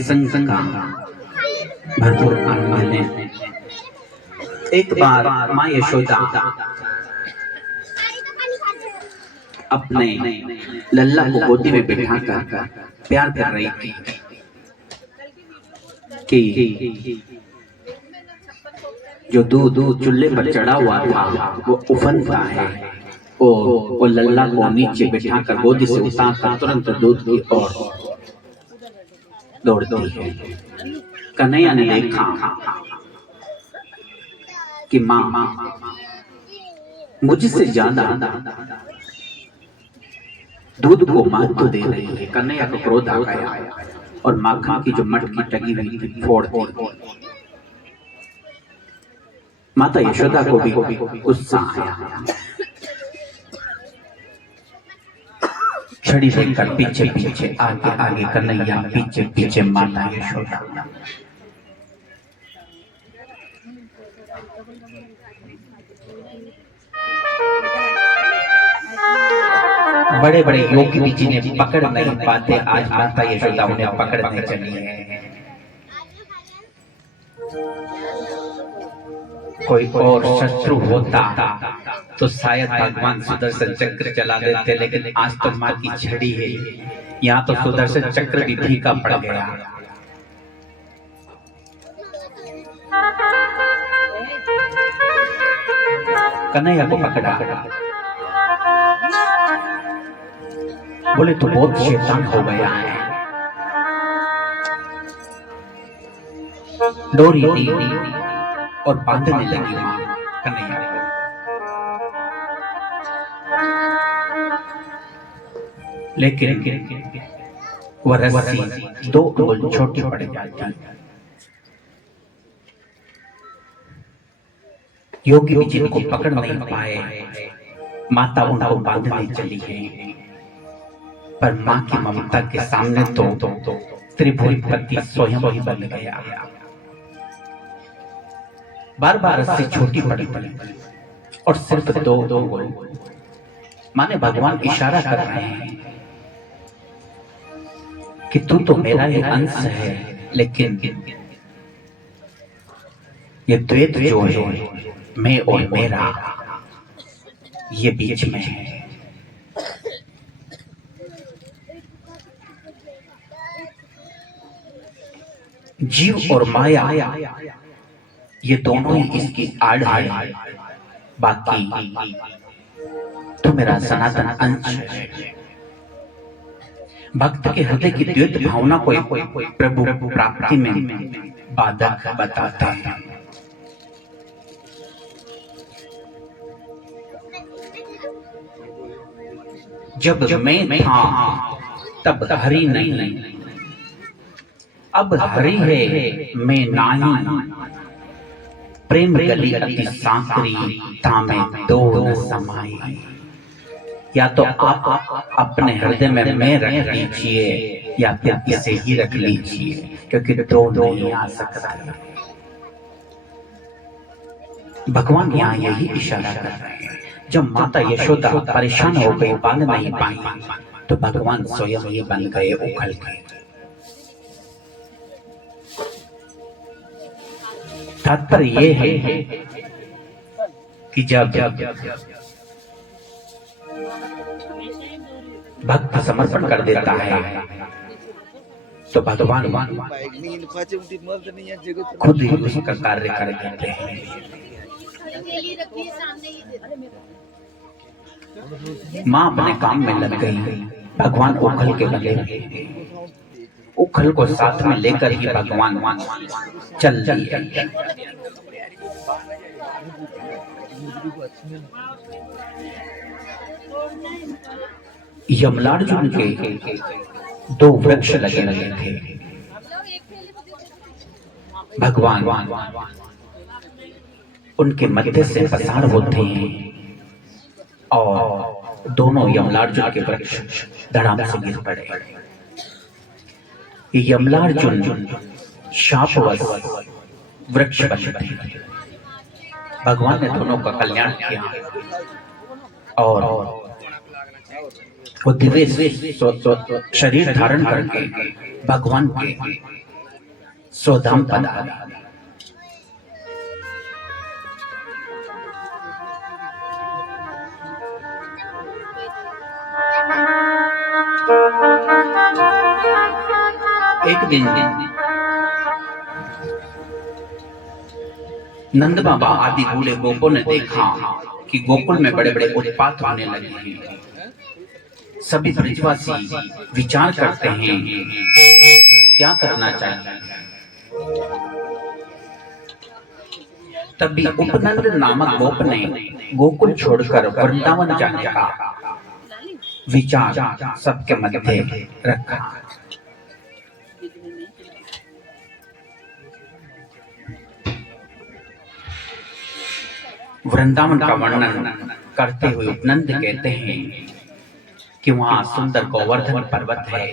सत्संग का भरपूर आनंद लें। एक बार माँ यशोदा अपने लल्ला को गोदी में बिठाकर प्यार कर रही थी कि जो दूध चूल्हे पर चढ़ा हुआ था वो उफनता है और वो लल्ला को नीचे बिठाकर गोदी से उतारकर तुरंत दूध की ओर दौड़ती है। कन्हैया ने देखा कि माँ मुझसे ज्यादा दूध को महत्व दे रही है। कन्हैया को क्रोध आ गया और माखन की जो मटकी टंगी हुई थी फोड़ दी। माता यशोदा को भी गुस्सा आया। छड़ी लेकर पीछे पीछे आगे आगे कन्हैया, पीछे पीछे माता यशोदा। बड़े बड़े योगी भी जिन्हें पकड़ नहीं पाते, आज माता यशोदा उन्हें पकड़ने चली है। कोई और शत्रु होता तो शायद भगवान सुदर्शन चक्र चला देते, लेकिन आज तो माँ की छड़ी है, यहाँ तो सुदर्शन चक्र भी फीका पड़ गया। कन्हैया को पकड़ा, बोले तो बहुत शैतान हो गया है। डोरी दी और बांधने लगी मां कन्हैया को। लेकिन वह रस्सी 2 अंगुल छोटी पड़ जाती। योगी भी जिनको पकड़ नहीं पाए, माता उनको बांधने चली है। पर मां की ममता के सामने तो त्रिभुवनपति स्वयं ही बन गया। बार बार रस्सी छोटी पड़ी और सिर्फ 2 अंगुल। माने भगवान इशारा कर रहे हैं कि तू तो मेरा ही अंश है, लेकिन ये द्वैत जो है मैं और मेरा, ये बीच में है। जीव और माया ये दोनों ही इसकी आड़ है, बाकी तो मेरा सनातन अंश है। भक्त के हृदय की द्वैत भावना को प्रभु प्राप्ति में बाधक बताता है। जब मैं था तब हरि नहीं, अब हरि है मैं नाही। प्रेम गली अति सांकरी, तामे 2 न समाई। या तो आप अपने हृदय में मैं रख लीजिए या फिर इसे ही रख लीजिए, क्योंकि 2 नहीं आ सकता। भगवान यहाँ यही इशारा कर रहे हैं। जब माता यशोदा परेशान हो गई, बांध नहीं पाई, तो भगवान स्वयं ही बन गए, उखल गए। तात्पर्य ये है कि जब भक्त समर्पण कर देता है तो भगवान खुद ही उसका कार्य कर देते हैं। माँ अपने काम में लग गई, भगवान उखल के लगे। उखल को साथ में लेकर ही भगवान चल दिए। यमलार्जुन के 2 वृक्ष लगे हुए थे। भगवान उनके मध्य से पसार होते हैं और दोनों यमलार्जुन के वृक्ष धड़ाम से गिर पड़े। यमलार्जुन शापवश वृक्ष बन गए। भगवान ने दोनों का कल्याण किया और वो दिव्य शरीर धारण करके भगवान के स्वधाम पधारे। एक दिन नंद बाबा आदि बूढ़े गोपों ने देखा कि गोकुल में बड़े बड़े उत्पात होने लगे हैं। सभी ब्रजवासी विचार करते हैं क्या करना चाहिए। तभी उपनंद नामक गोप ने गोकुल छोड़कर वृंदावन जाने का विचार सबके मध्य रखा। वृंदावन का वर्णन करते हुए उपनंद कहते हैं कि वहां सुंदर गोवर्धन पर्वत है,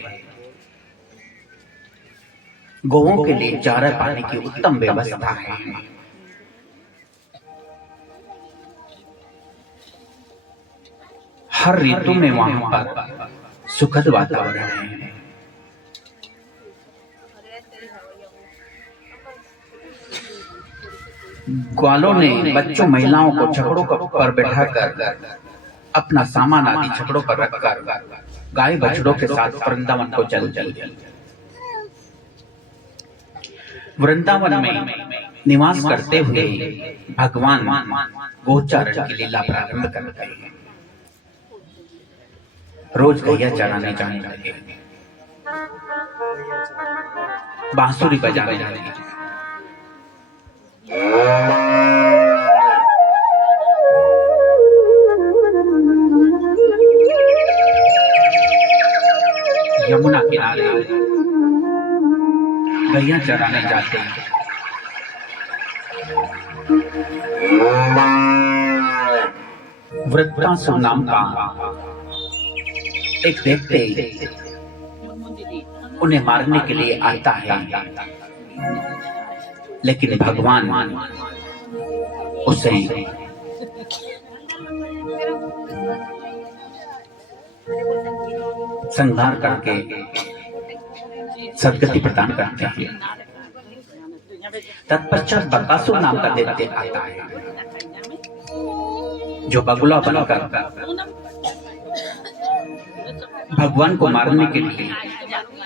गौओं के लिए चारा पानी की उत्तम व्यवस्था है, हर ऋतु में वहां पर सुखद वातावरण है। ग्वालों ने बच्चों महिलाओं को छकड़ों पर बैठाकर अपना सामान आदि छकड़ों पर रखकर गाय बछड़ों के साथ वृंदावन को चल दिया। वृंदावन में निवास करते हुए भगवान गोचारण की लीला प्रारंभ करते हैं। रोज गैया चराने जाने लगे, बांसुरी बजाने लगे। यमुना किनारे गैया चराने जाते हैं। वृत्रासुर नाम का एक व्यक्ति उन्हें मारने के लिए आता है, लेकिन भगवान उसे संहार करके सदगति प्रदान करते हैं। तत्पश्चात बकासुर नाम का दैत्य आता है, जो बगुला बनकर भगवान को मारने के लिए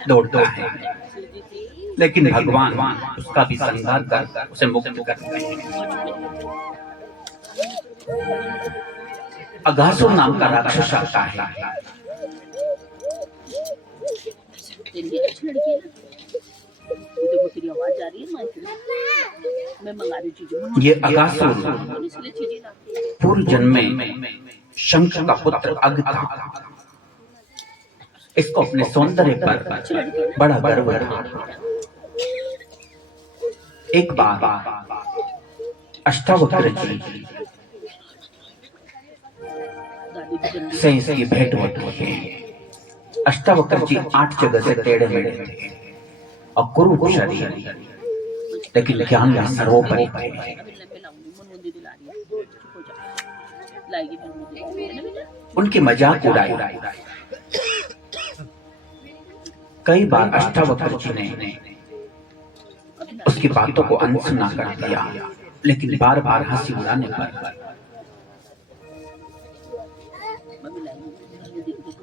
दौड़ता है, लेकिन भगवान उसका भी संहार कर उसे मुक्त करते हैं। अघासुर नाम का राक्षस आता है, ये अघासुर पूर्व जन्म में शंख का पुत्र अघ था। इसको अपने सौंदर्य पर बड़ा गर्व था। एक बार अष्टावक्र जी से इसकी भेंट होती है। अष्टावक्र जी 8 जगह से टेढ़े मेढ़े थे और कुरूप शरीर, लेकिन ज्ञान में सर्वोपरि थे। उनकी मजाक उड़ाई। कई बार अष्टावक्र जी ने उसकी बातों को अनसुना कर दिया, लेकिन बार बार हंसी उड़ाने पर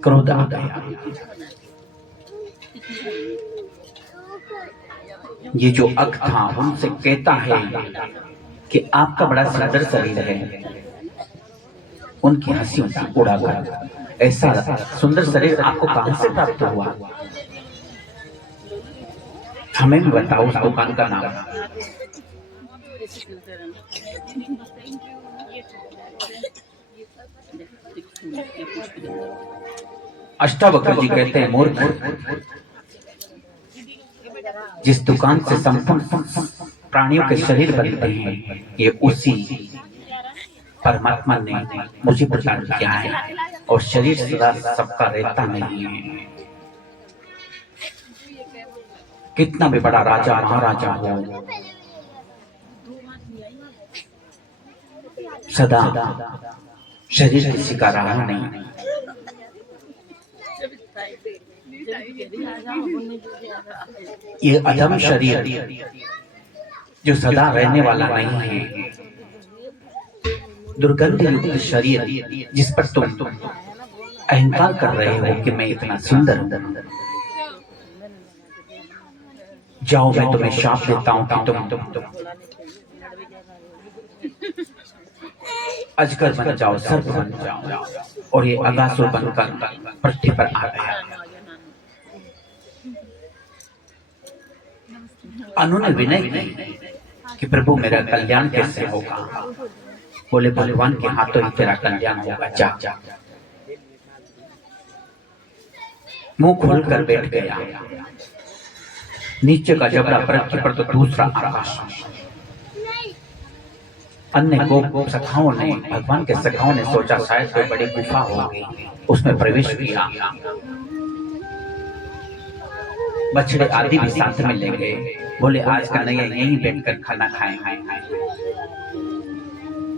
क्रोध आ गया। ये जो अघ था उनसे कहता है कि आपका बड़ा सुंदर शरीर है। उनकी हंसी उड़ाकर, ऐसा सुंदर शरीर आपको कहां से प्राप्त हुआ? हमें भी बताओ उस दुकान का नाम। अष्टावक्र जी कहते हैं, मूर्ख, जिस दुकान से संपूर्ण प्राणियों के शरीर बनते हैं, ये उसी परमात्मा ने मुझे प्रदान किया है, और शरीर सदा सबका रहता नहीं है। कितना भी बड़ा राजा महाराजा हो, सदा शरीर किसी का रहा नहीं। ये अधम शरीर जो सदा रहने वाला नहीं है, दुर्गंध युक्त शरीर जिस पर तुम अहंकार कर रहे हो कि मैं इतना सुंदर हूं, जाओ मैं तुम्हें शाप देता हूं कि तुम अजगर बन जाओ, सर्प बन जाओ। और ये अगासुर बनकर पृथ्वी पर आ गया। उन्होंने विनय की कि प्रभु मेरा कल्याण कैसे होगा? बोले भगवान के हाथों ही तेरा कल्याण होगा, जा। मुंह खोलकर बैठ गया। नीचे का जबड़ा पृथ्वी पर तो दूसरा आकाश। अन्य गोप सखाओं ने, भगवान के सखाओं ने सोचा शायद कोई बड़ी गुफा होगी, उसमें प्रवेश किया। बछड़े आदि भी साथ में ले गए। बोले आज का नहीं, यहीं बैठकर खाना खाएं।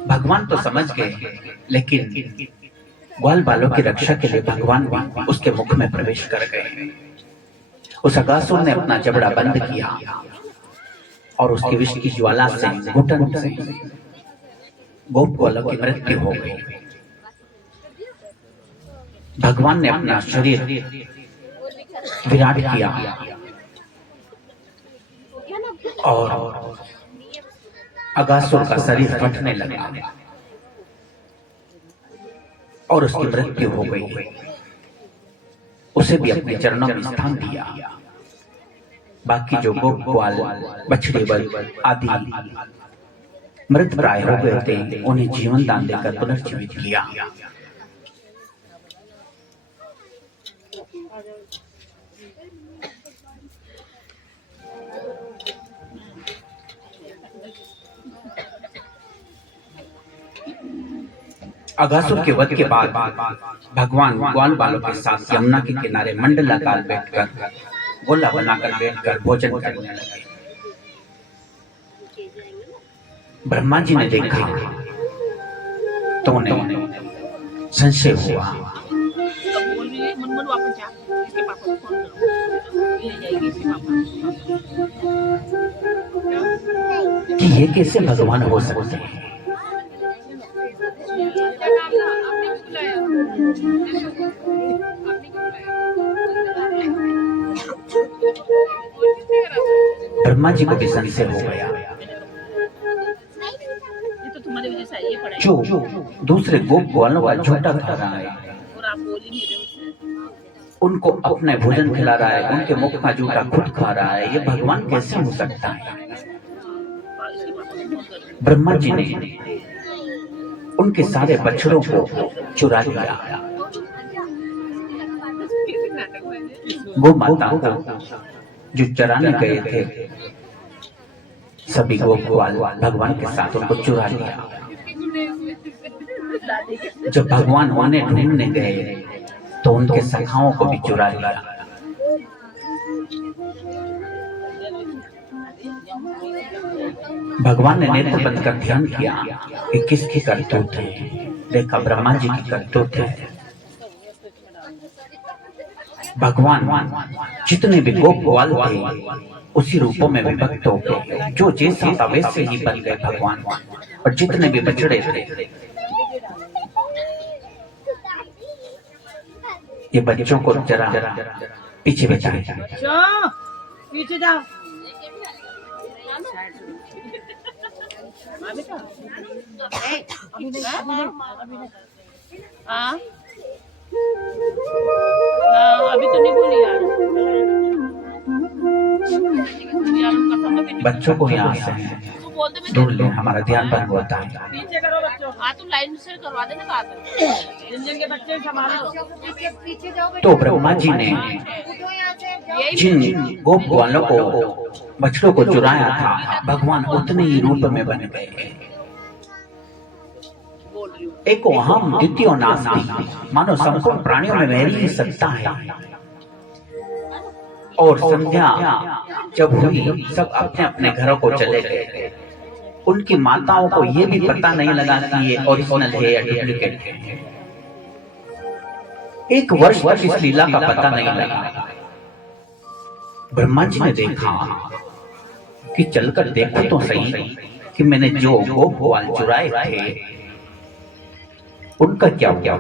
भगवान तो समझ गए, लेकिन ग्वाल बालों की रक्षा के लिए भगवान भी उसके मुख में प्रवेश कर गए। उस अगासुर ने अपना जबड़ा बंद किया और उसकी विष की ज्वाला से, घुटन से गोप ग्वालों की मृत्यु हो गई। भगवान ने अपना शरीर विराट किया और अगासुर का शरीर फटने लगा और उसकी मृत्यु हो गई। उसे भी अपने चरणों में स्थान दिया। बाकी जो गोप ग्वाल, बछड़े बल आदि मृत प्राय हो गए थे, उन्हें जीवन दान देकर पुनर्जीवित किया। अगासुर के वध के बाद भगवान ग्वाल बालों के साथ यमुना के किनारे मंडलाकार बैठकर, गोला बनाकर बैठकर भोजन करने लगे। ब्रह्मा जी ने देखा तो उन्हें संशय हुआ कि ये कैसे भगवान हो सकते हैं। ब्रह्मा जी को भी संशय हो गया। जो दूसरे गोप ग्वालों का झूठा खा रहा है, उनको अपने भोजन खिला रहा है, उनके मुख का जूठा खुद खा रहा है, ये भगवान कैसे हो सकता है? ब्रह्मा जी ने उनके सारे बछड़ों को चुरा लिया। गो माता को जो चराने गए थे, सभी गोप ग्वाल भगवान के साथ उनको चुरा लिया। जब भगवान उन्हें ढूंढने गए तो उनके सखाओं को भी चुरा लिया। भगवान ने नेत्र बंद कर ध्यान किया कि किसकी करतूत है। देखा ब्रह्मा जी की करतूत है। भगवान जितने भी गोप ग्वाल थे उसी रूपों में विभक्त हो गए। जो जैसा था वैसे ही बन गए भगवान। और जितने भी बछड़े थे, ये बच्चों को जरा पीछे बिठाए। पीछे जाओ। अभी तो नहीं बोली यार। बच्चों को यहाँ से दूर ले, हमारा ध्यान भंग होता है। पीछे करो बच्चों। हाँ तो लाइन से करवा देना कहा था। जिन के बच्चे संभालो। पीछे जाओ। तो ब्रह्मा जी ने जिन गोप ग्वालों को, बछड़ों को चुराया था, भगवान उतने ही रूप में बन गए। एको हम द्वितीय नास्ति, मानो संपूर्ण प्राणियों में मेरी ही सत्ता है। और संध्या जब हुई, सब अपने अपने घरों को चले गए। उनकी माताओं को यह भी पता नहीं लगा कि ये ओरिजिनल है या डुप्लीकेट है। एक वर्ष तक इस लीला का पता नहीं लगा। ब्रह्मा जी ने देखा कि चलकर देखो तो सही कि मैंने जो गोप ग्वाल चुराए थे उनका क्या हुआ।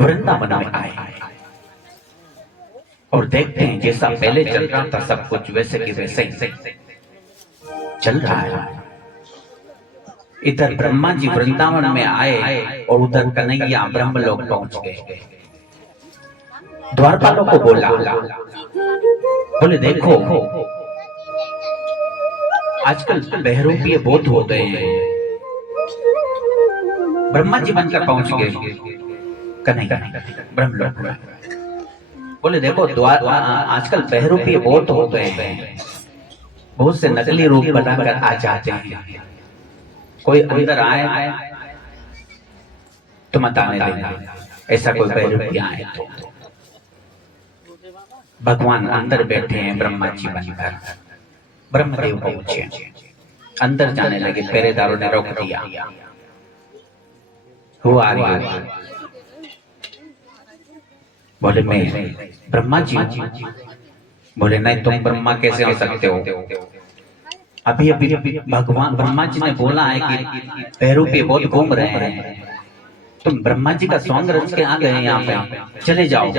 वृंदावन में आए और देखते हैं जैसा पहले चल रहा था सब कुछ वैसे के वैसे ही चल रहा है। इधर ब्रह्मा जी वृंदावन में आए और उधर कन्हैया ब्रह्मलोक पहुंच गए। द्वारपालों को बोला, बोले देखो आजकल बहरूपीय बहुत हो गए हैं। ब्रह्मा जी बनकर पहुंच गए कन्हैया ब्रह्मलोक में। बोले देखो आजकल बहरूपीय बहुत हो गए हैं, बहुत से नकली रूप बनाकर आ जाते हैं। कोई अंदर आए तो मत आने देना, ऐसा कोई बहरूपीय आए तो। भगवान अंदर बैठे हैं ब्रह्मा जी बनकर। ब्रह्मदेव पहुंचे, अंदर जाने लगे, पहरेदारों ने रोक दिया। हुआ बोले मैं ब्रह्मा जी। बोले नहीं, तुम ब्रह्मा कैसे हो सकते हो? अभी अभी भगवान ब्रह्मा जी ने बोला है कि बहरूपीय बहुत घूम रहे हैं, तुम ब्रह्मा जी का सॉन्ग रच के आ गए यहाँ पे, चले जाओ।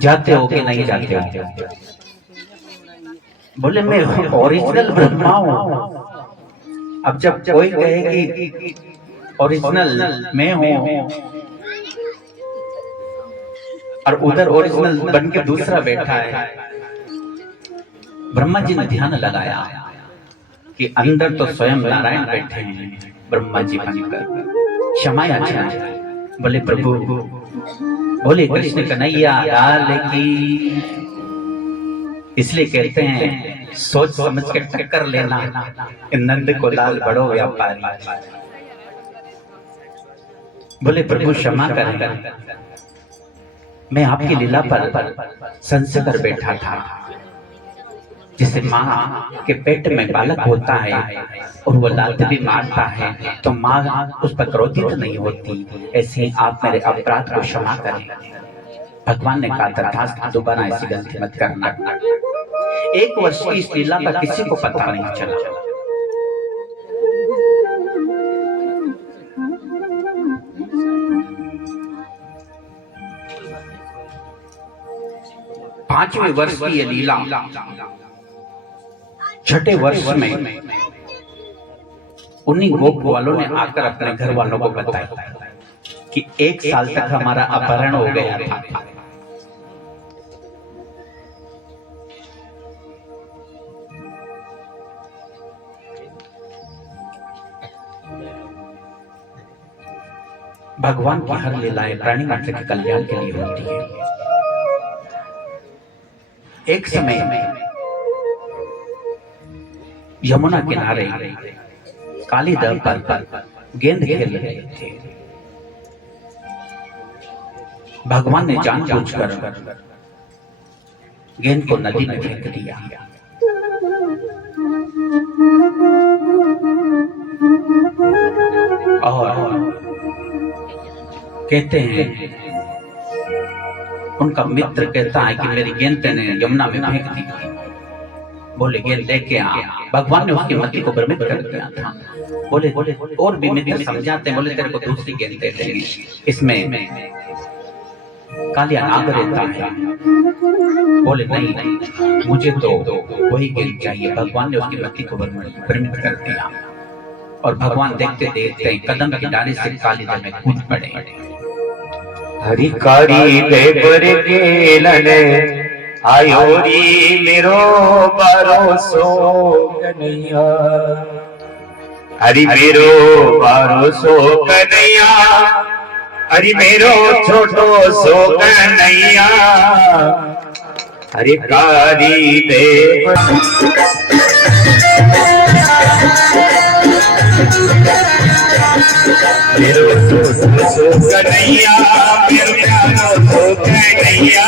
जाते हो कि नहीं जाते हो? बोले मैं ओरिजिनल ब्रह्मा हूं। अब जब कोई कहे कि ओरिजिनल मैं हूं और उधर ओरिजिनल बन के दूसरा बैठा है। ब्रह्मा जी ने ध्यान लगाया कि अंदर तो स्वयं नारायण बैठे हैं ब्रह्मा जी बनकर, क्षमा याचना। बोले प्रभु, बोले कृष्ण कन्हैया लाल की। इसलिए कहते हैं सोच समझ के टक्कर लेना, नंद को लाल बड़ो व्यापारी। बोले प्रभु क्षमा करें, मैं आपकी लीला पर संशय कर बैठा था। जैसे माँ के पेट में बालक होता है और वो लात भी मारता है तो माँ उस पर क्रोधित नहीं होती, ऐसे ही आप मेरे अपराध को क्षमा करें। भगवान ने कहा तथास्तु, दोबारा ऐसी गलती मत करना। 1 वर्ष की इस लीला का किसी को पता नहीं चला। पांचवें वर्ष की ये लीला, छठे वर्ष में उन्हीं गोप वालों ने आकर अपने घर वालों को बताया कि 1 साल तक हमारा अपहरण हो गया था। भगवान की हर लीलाएं प्राणी मात्र के कल्याण के लिए होती है। एक समय यमुना किनारे काली दल पर गेंद खेल रहे थे। भगवान ने जानबूझकर गेंद को नदी में फेंक दिया। और कहते हैं उनका मित्र कहता है कि मेरी गेंद ने यमुना में फेंक दी। बोले गेंद लेके आ। भगवान ने उसकी मति को भ्रमित कर दिया था। बोले और भी मित्र समझाते हैं, बोले तेरे को दूसरी गेंद दे देंगे, इसमें कालिया नाग रहता है। बोले नहीं, मुझे तो वही गेंद चाहिए। भगवान ने उसकी मति को भ्रमित कर दिया और भगवान देखते देखते कदम की डाली से काली दल में कूद पड़े। हरिकारी देवर केलने आयोरी मेरो भरोसो कन्हैया। हरि मेरो भरोसो कन्हैया, हरि मेरो छोटो सो कन्हैया। हरिकारी देवर मेरो छोटो सो कन्हैया, मेरो प्यारो सो कन्हैया।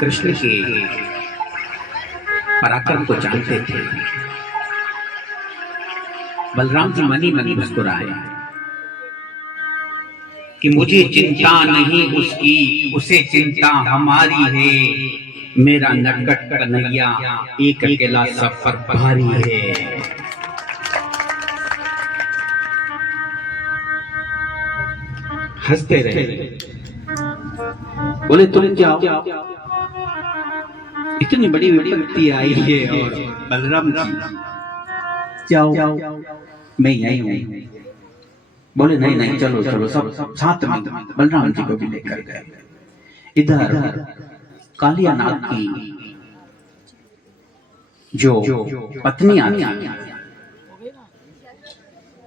कृष्ण के पराक्रम को जानते थे। बलराम जी मनी मनी मुस्कुराए कि मुझे चिंता नहीं उसकी, उसे चिंता हमारी है। मेरा नटखट कन्हैया एक अकेला सब पर भारी है। हंसते रहे, बोले तुम जाओ इतनी बड़ी विपत्ति आई है और बलराम जी जाओ मैं यही हूँ। बोले नहीं नहीं चलो चलो सब साथ में। बलराम जी को भी लेकर गए। इधर कालिया नाग की जो पत्नियां थी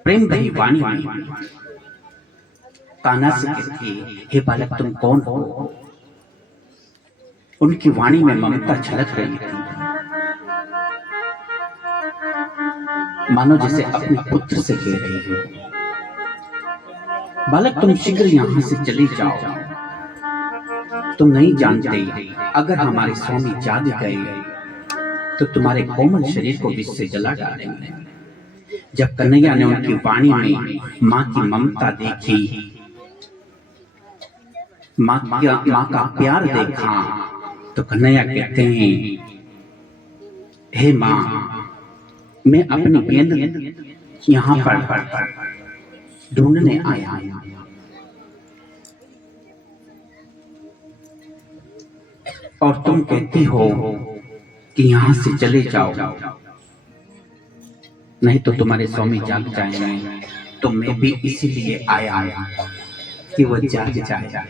प्रेम भरी वाणी में कान्हा से कहती, हे बालक तुम कौन हो? उनकी वाणी में ममता झलक रही थी, मानो जैसे अपने पुत्र से कह रही हो, बालक तुम शीघ्र यहां से चले जाओ। तुम नहीं जानते अगर हमारे स्वामी जाग गए तो तुम्हारे कोमल शरीर को विष से जला डालेंगे। जब कन्हैया ने उनकी वाणी में मां की ममता देखी, मां का प्यार देखा, तो कन्हैया कहते हैं, हे मां मैं अपनी गेंद यहां पर ढूंढने आया हूं। और तुम कहती हो कि यहां से चले जाओ, नहीं तो तुम्हारे स्वामी जाग जाएंगे। तो मैं भी इसीलिए आया कि वो जाग जाए।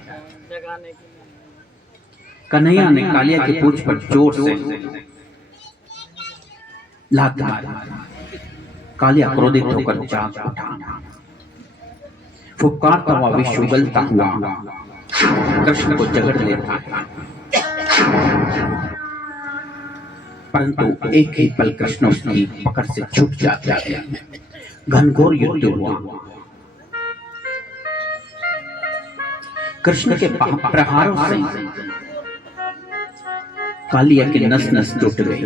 कन्हैया ने कालिया की पूंछ पर जोर से लात मारी। कालिया क्रोधित होकर जाग उठा, फुफकारता हुआ विष उगलता हुआ कृष्ण को जगड़ लेता, परंतु एक ही पल कृष्ण उसकी पकड़ से छूट जाता है। घनघोर युद्ध हुआ। कृष्ण के प्रहारों से कालिया की नस नस टूट गई।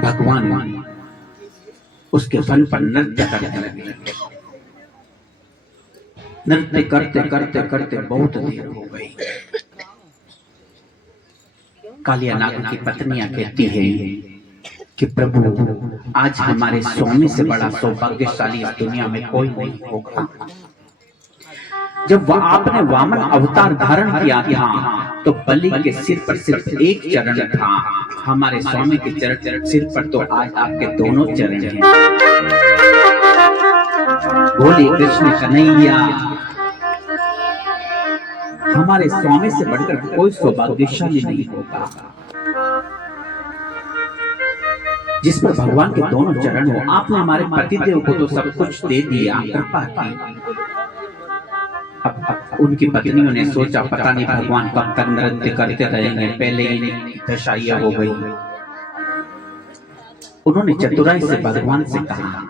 भगवान उसके फन पर नृत्य करने लगे। नृत्य करते करते करते बहुत देर हो गई। कालिया नाग की पत्नियां कहती है कि प्रभु आज हमारे स्वामी से बड़ा सौभाग्यशाली इस दुनिया में कोई नहीं होगा। जब आपने वामन अवतार धारण किया था तो बलि के सिर पर सिर्फ एक चरण था, हमारे स्वामी के चरण सिर पर तो आज आपके दोनों चरण हैं। बोले कृष्ण कन्हैया, हमारे स्वामी से बढ़कर कोई सौभाग्यशाली नहीं होगा। जिस पर भगवान के दोनों चरण हो, आपने हमारे पतिदेव को तो सब कुछ दे दिया, कृपा की। अब उनकी पत्नियों ने सोचा पता नहीं भगवान कब तक नृत्य करते रहेंगे, पहले ही दशा यह हो गई। उन्होंने चतुराई से भगवान से कहा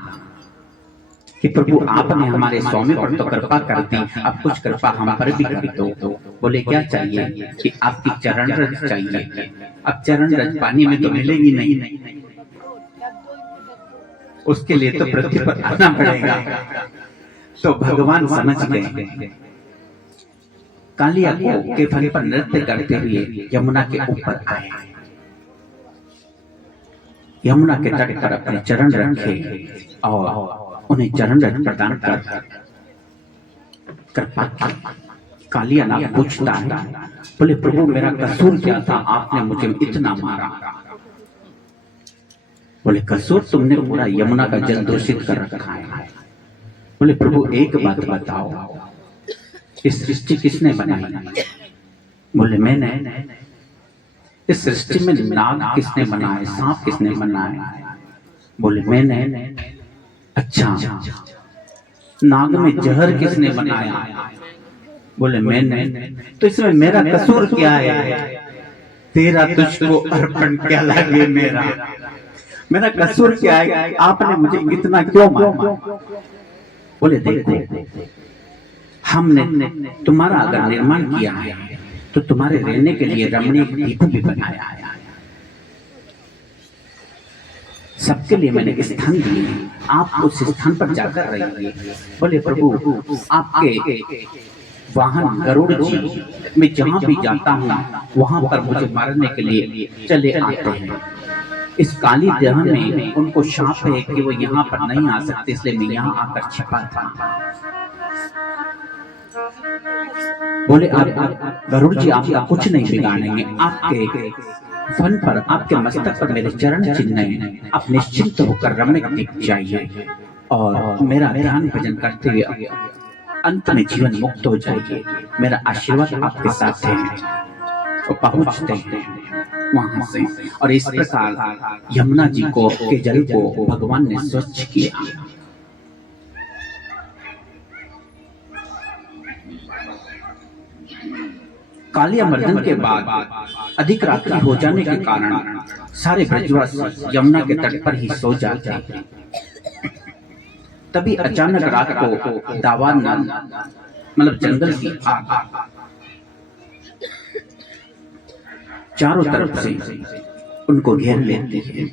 कि प्रभु आपने हमारे स्वामी पर तो कृपा कर दी, अब कुछ कृपा हम पर भी कर दो। बोले क्या चाहिए? कि आपकी चरण रज चाहिए। अब चरण रज पानी में तो मिलेगी नहीं, उसके लिए तो पृथ्वी पर आना पड़ेगा। तो भगवान समझ गए। कालिया को के फल पर नृत्य करते हुए यमुना के ऊपर आए। यमुना के तट पर अपने चरण रखे और उन्हें चरण रज प्रदान कर कृपा की। कालिया नाग पूछता है, बोले प्रभु मेरा कसूर क्या था, आपने मुझे इतना मारा? बोले कसूर तुमने पूरा यमुना का जल दूषित कर रखा है। बोले प्रभु एक बात बताओ, इस सृष्टि किसने बनाई? बोले मैंने। इस सृष्टि में नाग किसने बनाए, सांप किसने बनाए? बोले मैंने। अच्छा, नाग में जहर किसने बनाया? बोले मैंने। तो इसमें मेरा कसूर क्या है? तेरा तुझको अर्पण क्या लगे मेरा कसूर क्या है? आपने मुझे इतना क्यों मारा? बोले देखो, हमने तुम्हारा अगर निर्माण किया है तो तुम्हारे रहने के लिए रमणीय द्वीप भी बनाया है, सबके लिए मैंने स्थान दिए, आप उस स्थान पर जाकर रहिए। बोले प्रभु आपके वाहन गरुड़ जी मैं जहां भी जाता हूं वहां पर मुझे मारने के लिए चले आते हैं। इस काली देह में उनको शाप है कि वो यहाँ पर नहीं आ सकते, इसलिए मैं यहाँ आकर छिपा था। बोले आप गरुड़ जी आपका कुछ नहीं बिगाड़ेंगे, आपके फन पर, आपके मस्तक पर मेरे चरण चिन्ह हैं, आप निश्चिंत होकर रमणीक दिख जाइए और मेरा ध्यान भजन करते हुए अंत में जीवन मुक्त हो जाइए। मेरा आशीर्वाद आपके साथ है। वो पहुंचते हैं वहां से और इस प्रकार यमुना जी को के जल को भगवान ने स्वच्छ किया। कालिया मर्दन के बाद अधिक रात्रि हो जाने के कारण सारे ब्रजवासी यमुना के तट पर ही सो जाते हैं। तभी अचानक रात को दावान मतलब जंगल की आग चारों तरफ से उनको घेर लेती है।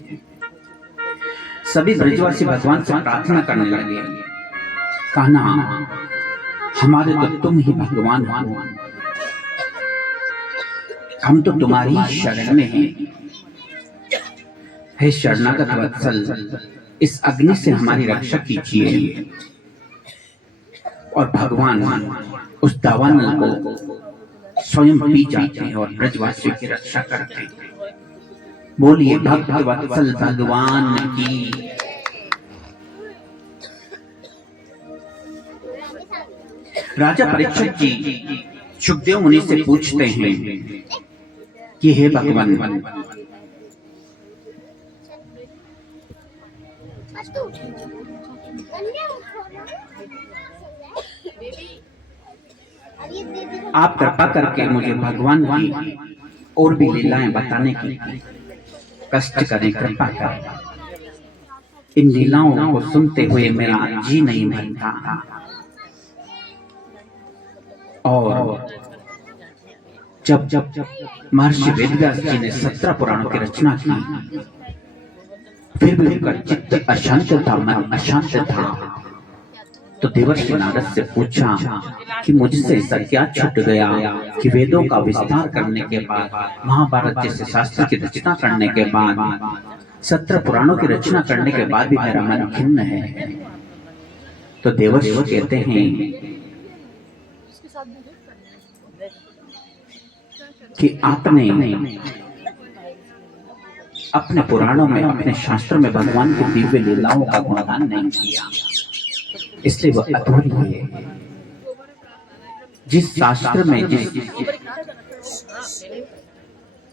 सभी ब्रजवासी भगवान से प्रार्थना करने लगे, कहना हमारे तो तुम ही भगवान हो, हम तो तुम्हारी शरण में हैं। हे शरणागत वत्सल, इस अग्नि से हमारी रक्षा कीजिए। और भगवान उस दावानल को स्वयं पी जाते हैं और ब्रजवासियों की रक्षा करते हैं। बोलिए भक्त वत्सल भगवान की। राजा परीक्षित जी सुखदेव मुनि से पूछते हैं कि हे भगवान, आप कृपा करके मुझे भगवान की और भी लीलाएं बताने की कष्ट करें, कृपा करें। इन लीलाओं को सुनते हुए मेरा जी नहीं भरता। और जब महर्षि वेदव्यास जी ने 17 पुराणों की रचना की, फिर भी उनका चित्त अशांत था, मन अशांत था। तो देवर्षि नारद से पूछा कि मुझसे ऐसा क्या छूट गया कि वेदों का विस्तार करने के बाद, महाभारत जैसे शास्त्र की रचना करने के बाद, 17 पुराणों की रचना करने के बाद भी मेरा मन खिन्न है। तो देवर्षि कहते हैं कि आपने अपने पुराणों में, अपने शास्त्र में भगवान की दिव्य लीलाओं का गुणगान नहीं किया, इसलिए वह अधूरी है। जिस शास्त्र में, जिस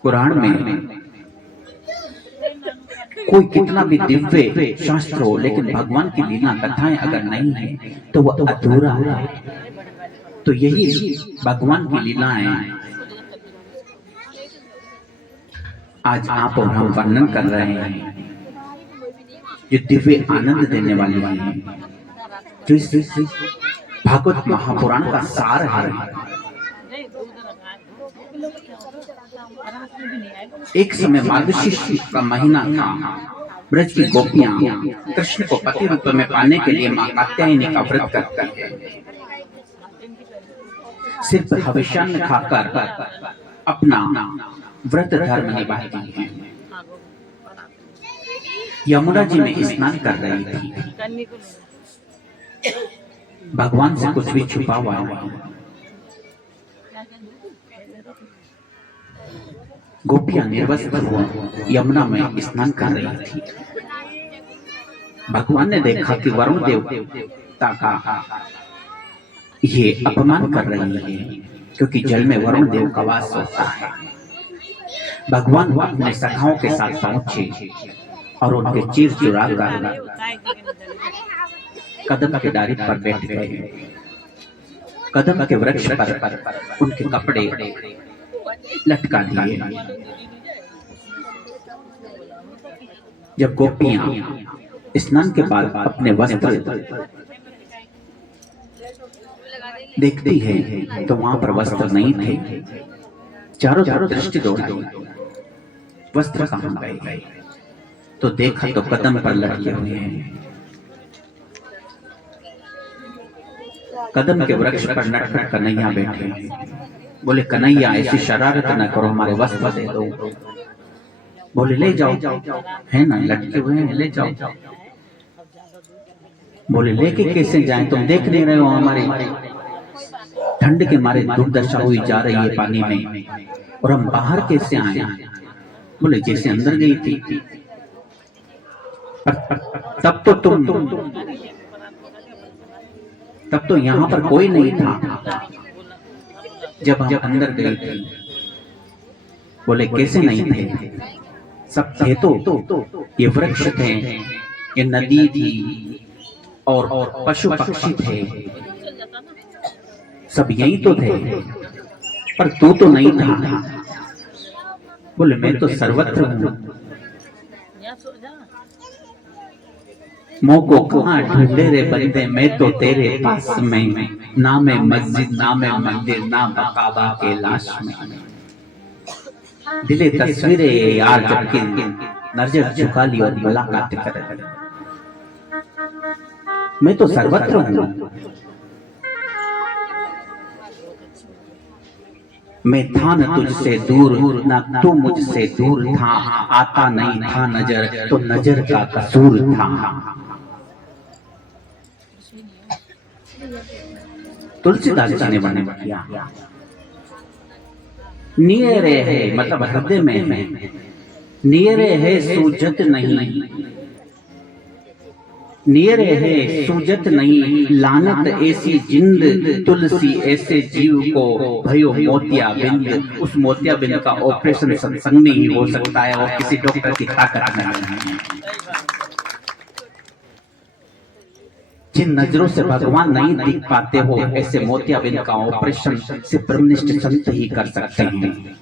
पुराण में कोई कितना भी दिव्य शास्त्र हो, लेकिन भगवान की लीला कथाएं अगर नहीं है तो वह अधूरा है। तो यही भगवान की लीलाएं आज आप और हम वर्णन कर रहे हैं, जो दिव्य आनंद देने वाली है, जो इस भागवत महापुराण का सार है। एक समय मार्गशीर्ष का महीना था। ब्रज की गोपियां कृष्ण को पति रूप में पाने के लिए मां कात्यायनी का व्रत करती है। सिर्फ हविष्यान्न खाकर अपना व्रत धर्म निभाती है। यमुना जी में स्नान कर रही थी। भगवान से कुछ भी छुपा हुआ नहीं। गोपियां निर्वस्त्र हुआ यमुना में स्नान कर रही थी। भगवान ने देखा कि वरुण देवता का ये अपमान कर रही है, क्योंकि जल में वरुण देव का वास होता है। भगवान अपने सखाओं के साथ पहुंचे और उनके चीर चुरा कर कदम के डाली पर बैठ गए। कदम के वृक्ष पर उनके कपड़े लटका दिए। जब गोपियां स्नान के बाद अपने वस्त्र देखती है तो वहां पर वस्त्र नहीं थे। चारों तरफ दृष्टि दौड़ाई, वस्त्र कहां गए? तो देखा तो कदम पर लटके हुए हैं। कदम के वृक्ष पर नटखट कन्हैया बैठे हैं। बोले कन्हैया ऐसी शरारत न करो, हमारे वस्त्र दे दो। बोले ले जाओ, है ना लटके हुए हैं, ले जाओ। बोले लेके कैसे जाएं, तुम देख नहीं रहे हो हमारे ठंड के मारे दुर्दशा हुई जा रही है पानी में, और हम बाहर कैसे आए? बोले जैसे अंदर गई थी। तब तो यहाँ पर कोई नहीं था जब हम अंदर गए थे। बोले कैसे नहीं थे? सब थे तो ये वृक्ष थे, ये नदी थी, और पशु पक्षी थे, सब यही तो थे, पर तू तो नहीं था। बोले मैं तो सर्वत्र हूँ, मोह को कहाँ ढूंढे रे बंदे, मैं तो तेरे पास में, ना मैं मस्जिद ना मैं मंदिर ना काबा के लाश में। दिले तस्वीरें यार जबकि नजर झुका ली और मुलाकात कर, मैं तो सर्वत्र हूँ। मैं था न तुझसे दूर, न तू मुझसे दूर था, आता नहीं था नजर तो नजर का कसूर था। तुलसीदास जी ने वर्णन किया, नियरे है मतलब हृदय में है, नियरे है सूजत नहीं, नियरे है सूजत नहीं, लानत ऐसी जिंद, तुलसी ऐसे जीव को भयो मोतिया बिंद। उस मोतिया बिंद का ऑपरेशन सत्संग में ही हो सकता है और किसी डॉक्टर की ताकत नहीं है। जिन नजरों से भगवान नहीं दिख पाते हो, ऐसे मोतियाबिंद का ऑपरेशन सिर्फ ब्रह्मनिष्ठ संत ही कर सकते हैं।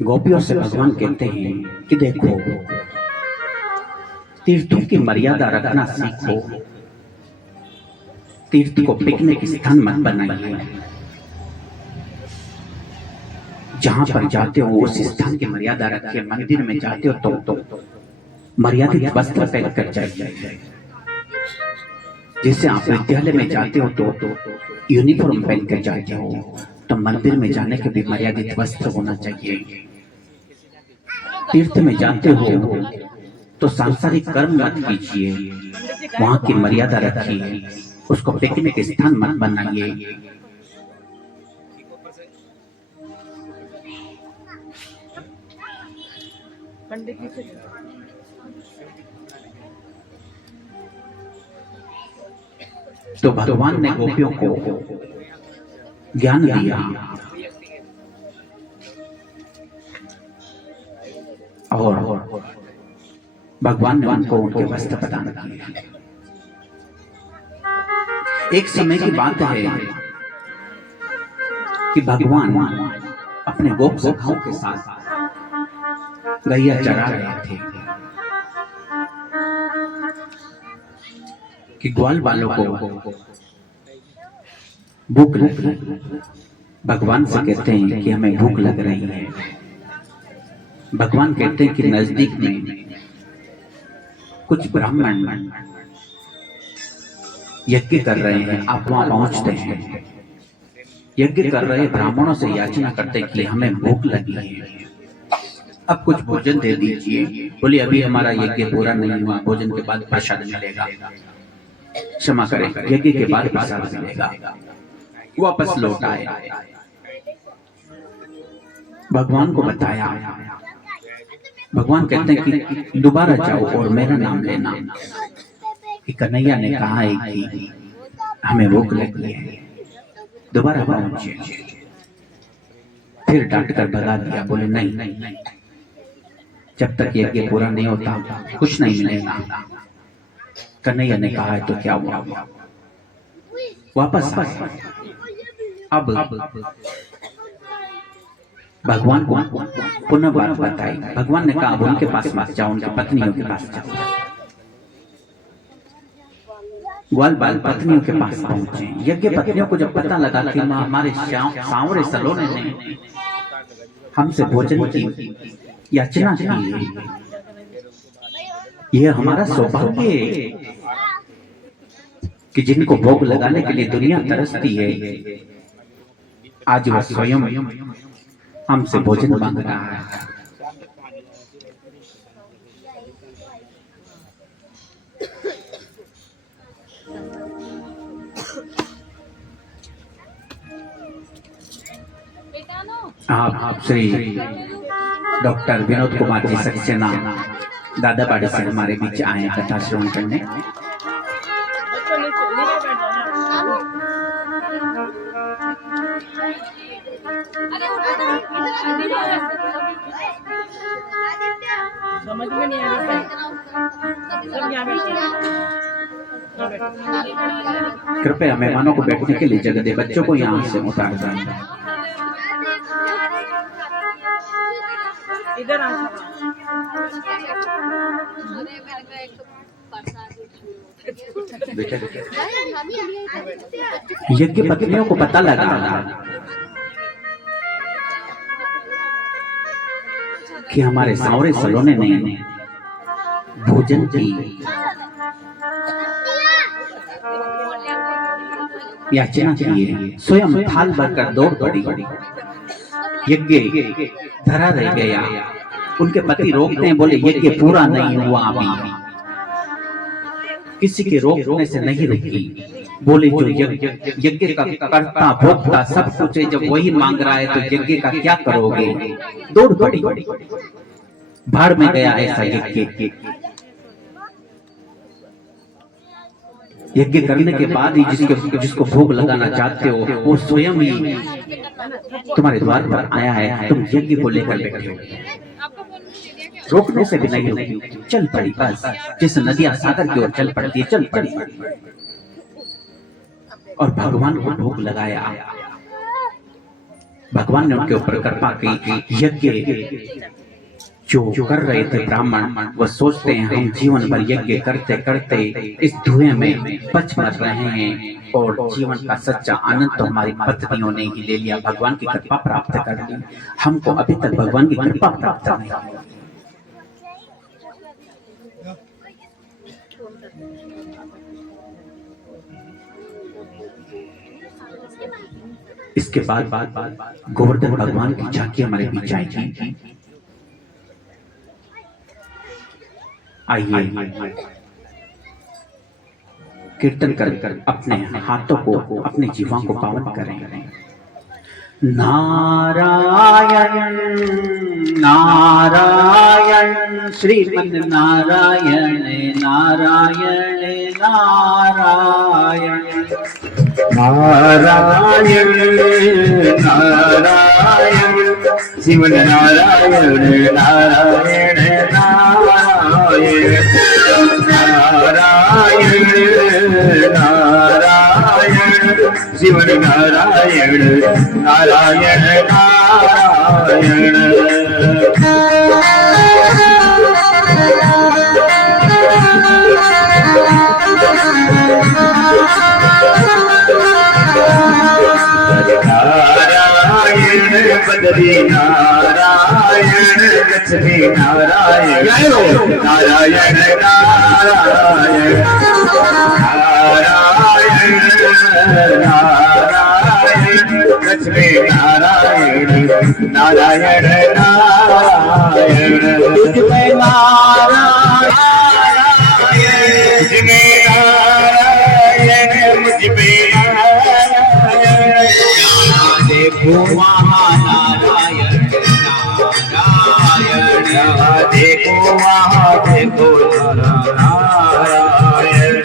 गोपियों से भगवान कहते हैं कि देखो, तीर्थों की मर्यादा रखना सीखो, तीर्थ को पिकनिक स्थान मत बनाइए। जहां पर जाते हो उस स्थान की मर्यादा रखिए। मंदिर में जाते हो तो मर्यादित वस्त्र पहन कर जाइए। जैसे आप विद्यालय में जाते हो तो यूनिफॉर्म पहन कर जाते हो, तो मंदिर में जाने के भी मर्यादित वस्त्र होना चाहिए। तीर्थ में जाते हो तो सांसारिक कर्म मत कीजिए, वहां की मर्यादा रखिए, उसको पिकनिक स्थान मत बनाइए। तो भगवान ने गोपियों को ज्ञान दिया और भगवान ने उनको उनके वस्त्र प्रदान किए। एक समय की बात है कि भगवान अपने गोप सखाओं के साथ गैया चरा रहे थे कि ग्वाल वालों को भूख लगी। भगवान से कहते हैं कि हमें भूख लग रही है। भगवान कहते हैं कि नजदीक में कुछ ब्राह्मण यज्ञ कर रहे हैं, आप वहां पहुंचते हैं। यज्ञ कर रहे ब्राह्मणों से याचना करते कि हमें भूख लगी है, अब कुछ भोजन दे दीजिए। बोले अभी हमारा यज्ञ पूरा नहीं हुआ, भोजन के बाद प्रसाद मिलेगा, क्षमा करें, यज्ञ के बाद प्रसाद मिलेगा। वापस लौट आए, भगवान को बताया। भगवान कहते हैं कि दोबारा जाओ और मेरा नाम लेना कि कन्हैया ने कहा है कि हमें भूख लगी है, दोबारा पहुंचे। फिर डांट कर भगा दिया। बोले नहीं, जब तक यज्ञ पूरा नहीं होता कुछ नहीं मिलेगा। कन्हैया ने कहा है तो क्या हुआ, वापस आए। अब भगवान को पुनः बात बताई। भगवान ने कहा अब उनके पास मत जाओ, उनकी पत्नियों के पास जाओ। ग्वाल बाल पत्नियों के पास पहुंचे। यज्ञ पत्नियों को जब पता लगा कि हमारे सांवरे सलोने ने हमसे भोजन की याचना की, यह हमारा सौभाग्य है कि जिनको भोग लगाने के लिए दुनिया तरसती है, आज वह स्वयं हमसे भोजन मांग रहा है। आप श्री डॉक्टर विनोद कुमार जी सक्सेना दादाबाड़ी से हमारे बीच आए हैं कथा श्रवण करने। बच्चों नीचे बैठ समझ में नहीं आ रहा सब यहाँ बैठे। कृपया मेहमानों को बैठने के लिए जगह दे, बच्चों को यहाँ से उतार दें। इधर आ यज्ञ पत्नियों को पता लगा कि हमारे सावरे सलोने ने भोजन की याचना की है, स्वयं थाल भरकर दौड़ पड़ी। यज्ञ धरा रह गया। उनके पति रोकते हैं, बोले यज्ञ पूरा नहीं हुआ अभी। किसी के रोकने से नहीं रुकी। बोले जो यज्ञ का कर्ता भोक्ता सब कुछ है, जब वही मांग रहा है तो यज्ञ का क्या करोगे। दौड़ पड़ी। भाड़ में गया ऐसा यज्ञ। यज्ञ करने के बाद ही जिसको भोग लगाना चाहते हो वो स्वयं ही तुम्हारे द्वार पर आया है, तुम यज्ञ को लेकर बैठे हो। रोकने से भी नहीं रुकी, चल पड़ी। बस जैसे नदियां सागर की ओर चल पड़ती है, चल पड़ी और भगवान को भोग लगाया। भगवान ने उनके ऊपर कृपा की। यज्ञ जो कर रहे थे ब्राह्मण, वो सोचते हैं हम जीवन भर यज्ञ करते करते इस धुएं में पच मर रहे हैं और जीवन का सच्चा आनंद तो हमारी पत्नियों ने ही ले लिया। भगवान की कृपा प्राप्त कर ली, हमको अभी तक भगवान की कृपा प्राप्त नहीं हुई। इसके बाद गोवर्धन भगवान की झांकी हमारे बीच आएगी। आइए कीर्तन कर अपने हाथों को अपने जीवों को पावन करें। नारायण नारायण श्रीमन नारायण नारायण नारायण नारायण नारायण श्रीमन नारायण नारायण नारायण नारायण नारायण श्रीमन नारायण नारायण नारायण बदरी नारायण लक्ष्मी नारायण नारायण नारायण नारायण नारायण लक्ष्मी नारायण नारायण नारायण तुझ में नारायण तुझ में नारायण मुझ में देखो वहाँ नारायण नारायण देखो वहाँ देखो नारायण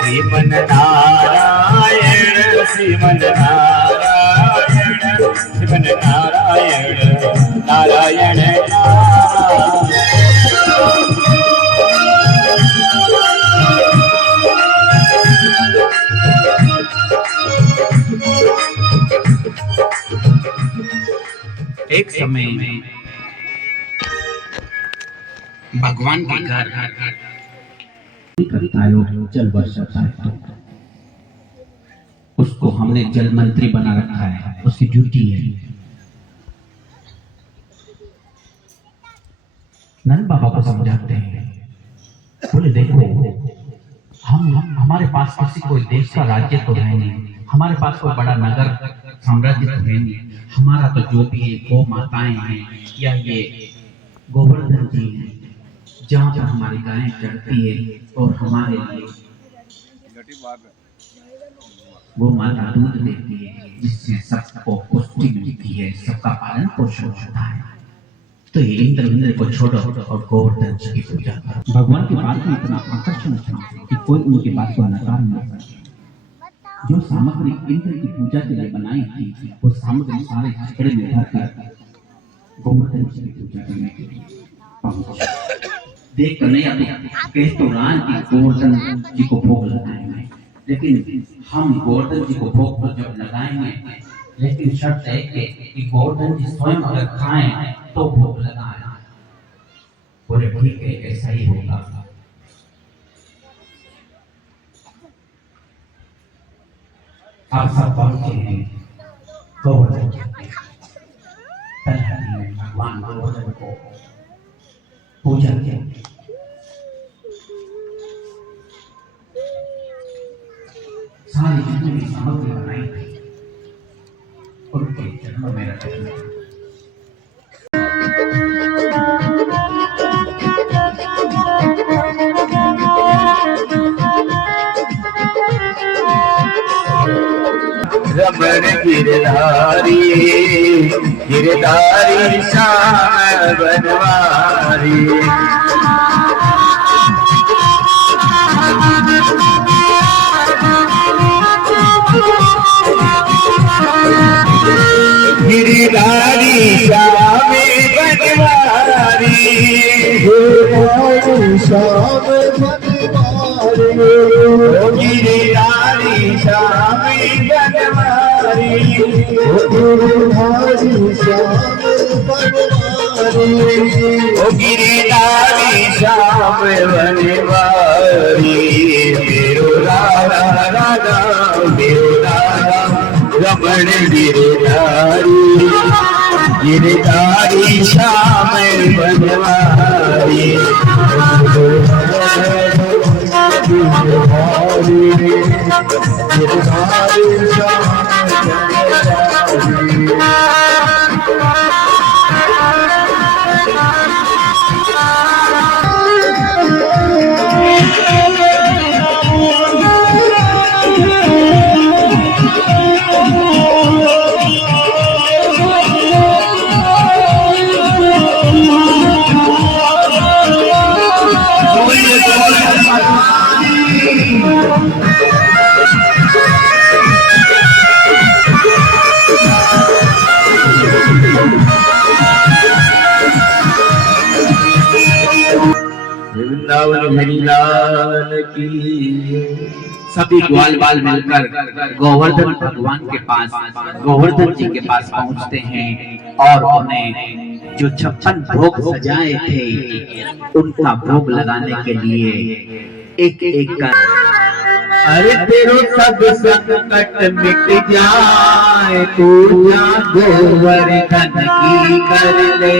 श्रीमन नारायण श्रीमन नारायण श्रीमन नारायण नारायण नारायण एक समय भगवान के घर जल वर्षा है, उसको हमने जल मंत्री बना रखा है, उसकी ड्यूटी है। नंद बाबा को समझाते हैं, बोले देखो हमारे पास किसी कोई देश का राज्य तो है नहीं, हमारे पास कोई बड़ा नगर साम्राज्य तो है नहीं, हमारा तो जो भी है गौ माताएं हैं या ये गोवर्धन जी हैं, जहाँ पर हमारी गायें चढ़ती है और हमारे लिए वो माता दूध देती है जिससे सबको पुष्टि मिलती है, सबका पालन पोषण होता है। तो ये इंद्र को छोड़ो और गोवर्धन जी की पूजा करो। भगवान की बात में इतना आकर्षण था कि कोई उनकी बात को नकार न सके। जो सामग्री इंद्र की पूजा के लिए बनाई थी वो सामग्री सारे झगड़े में भरकर गोवर्धन जी की पूजा करने के लिए पहुंचे। देख कन्हैया कह तो रान की गोवर्धन जी को भोग लगाएंगे, लेकिन हम गोवर्धन जी को भोग तो जब लगाएंगे, लेकिन शर्त है कि गोवर्धन जी स्वयं अगर खाएं तो भोग लगाएं। बोले ठीक है, ऐसा ही होगा। आप सब पहुंचे हैं गोवर्धन जी भगवान गोवर्धन को पूजा किया। सारी जितनी भी सामग्री बनाई थी उनके चरणों में रखी। रमण गिरधारी गिरधारी श्याम बनवारी। गिरधारी श्याम बनवारी, गिरधारी श्याम बनवारी, गिरधारी श्याम बनवारी, गिरधारी श्याम बनवारी, गिरधारी श्याम बनवारी। मेरो राधा राधा मेरो राधा रमण गिरधारी गिरधारी श्याम बनवारी। गिरधारी श्याम बनवारी। सभी ग्वाल बाल मिलकर गोवर्धन भगवान के पास, गोवर्धन जी के पास पहुंचते हैं और उन्हें जो 56 भोग सजाए थे उनका भोग लगाने के लिए एक एक कर। अरे तेरो सब संकट मिट जाए, पूजा गोवर्धन की कर ले।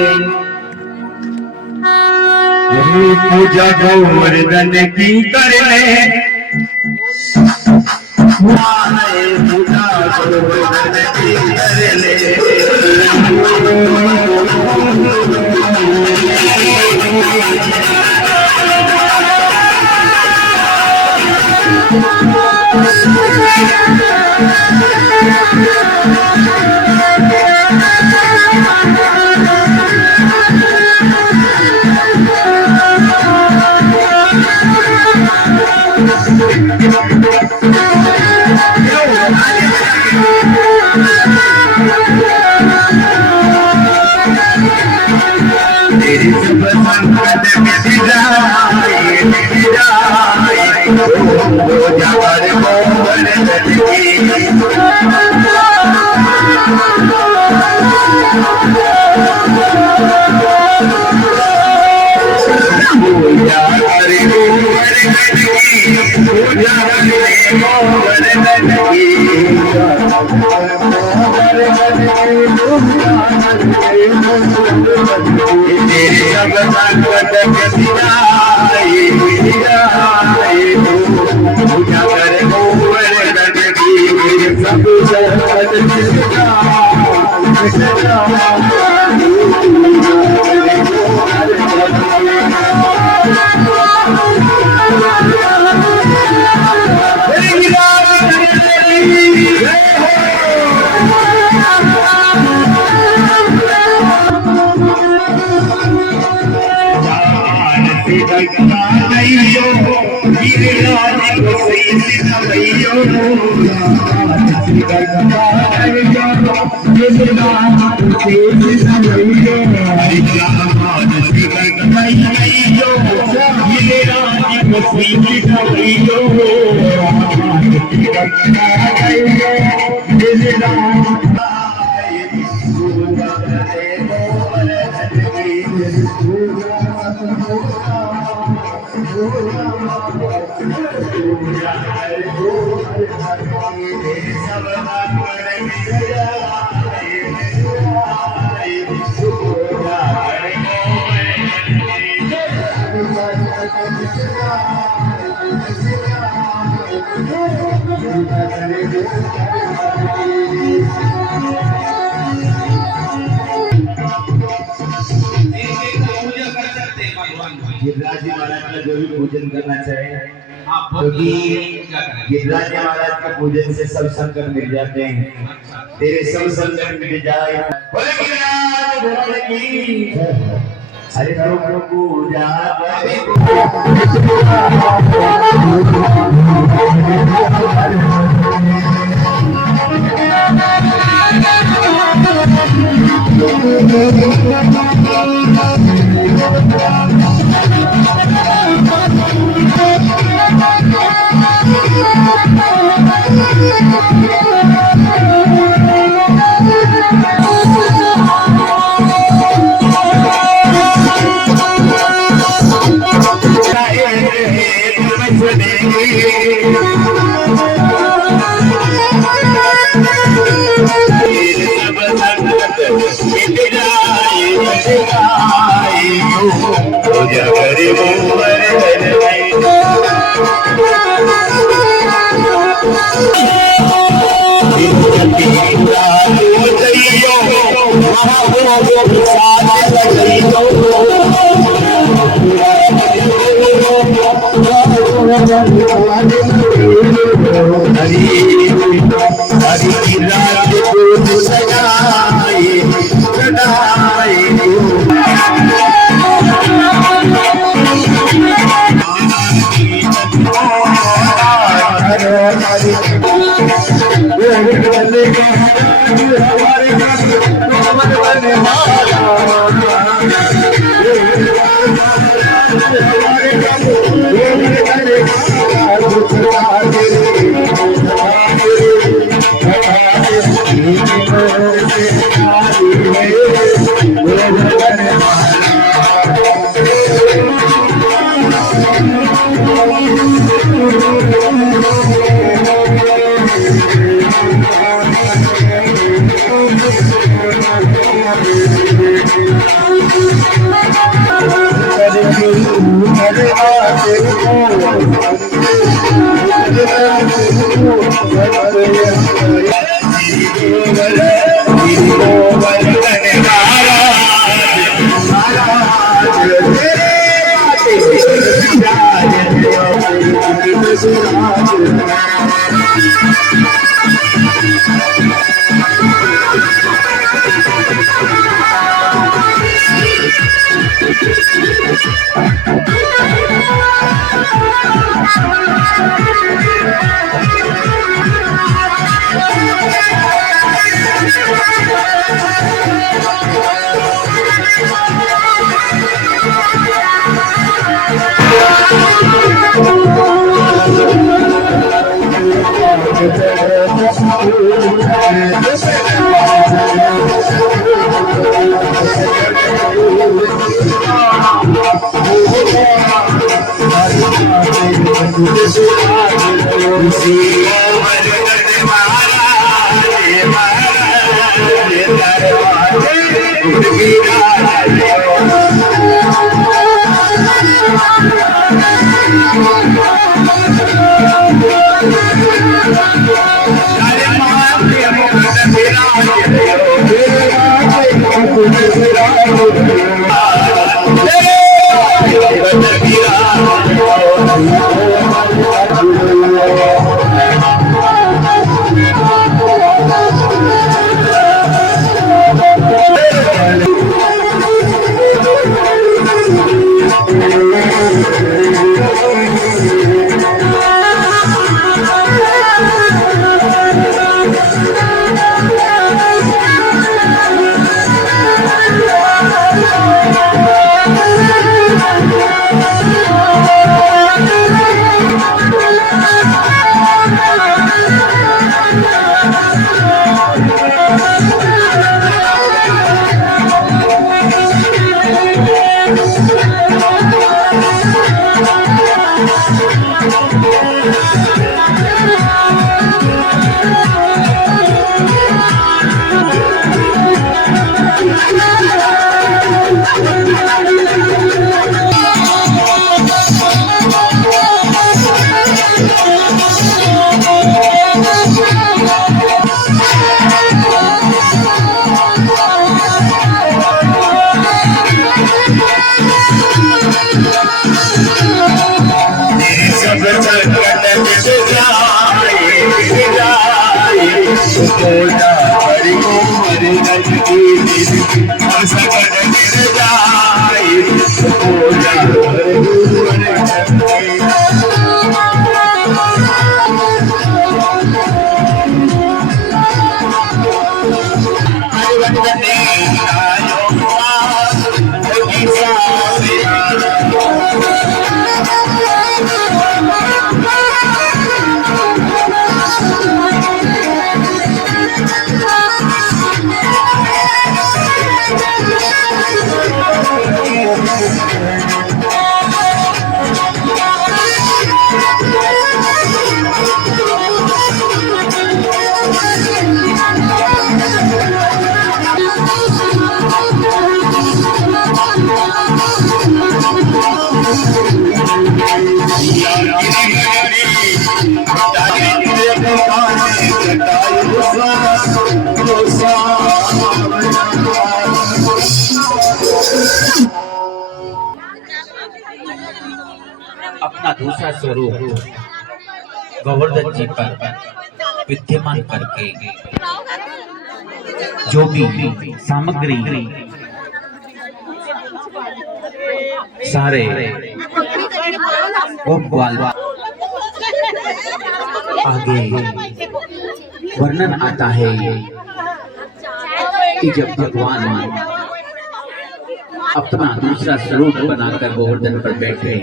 पूजा गोवर्धन की कर ले, पूजा गोवर्धन की कर ले। तेरी सब संकट मिट जाए, मिट जाए, पूजा गोवर्धन की। पूजा करे गोवर्धन की, पूजा करे गोवर्धन की। तेरे सब संकट मिट जाए, मिट जाए, पूजा करे गोवर्धन की। सब संकट मिट जाए, मिट जाए। गिरिराज जी महाराज का जो भी पूजन करना चाहे, क्योंकि गिरिराज जी महाराज के पूजन से सब संकट मिट जाते हैं। तेरे सब संकट मिट जाए। बोले गिरिराज भगवान की। अरे तो पूजा Thank you. पूजा करी हरि नंदी और सकल गिर जाए पूजा करी हरि नंदी अपना दूसरा स्वरूप गोवर्धन जी पर विद्यमान करके जो भी सामग्री सारे गोपाल आगे वर्णन आता है कि जब भगवान अपना दूसरा स्वरूप बनाकर गोवर्धन पर बैठे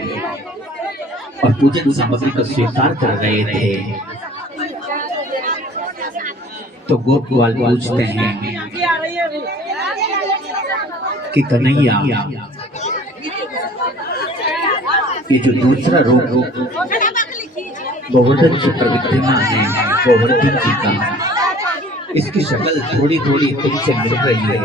और पूजन सामग्री को स्वीकार कर रहे थे तो गोपाल पूछते हैं कि कन्हैया ये जो दूसरा रूप गोवर्धन जी पर विद्यमान है गोवर्धन जी का, इसकी शक्ल थोड़ी थोड़ी तुमसे मिल रही है।